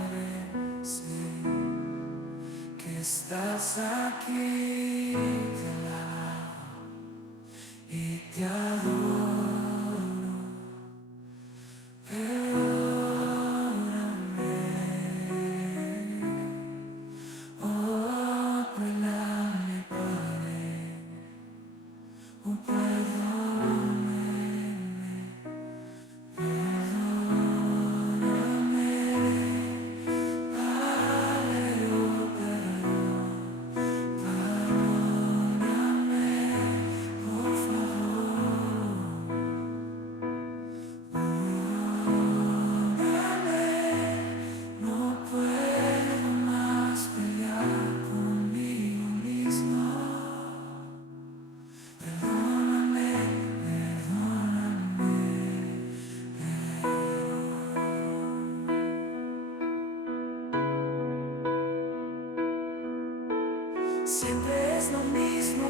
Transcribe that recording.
Parece que estás aquí de lado y te adoro. Perdóname, oh, perdóname, Padre, oh, perdóname, perdóname, Padre, oh, perdóname, por favor. No puedo más pelear conmigo mismo. Perdóname, perdóname. Siempre es lo mismo.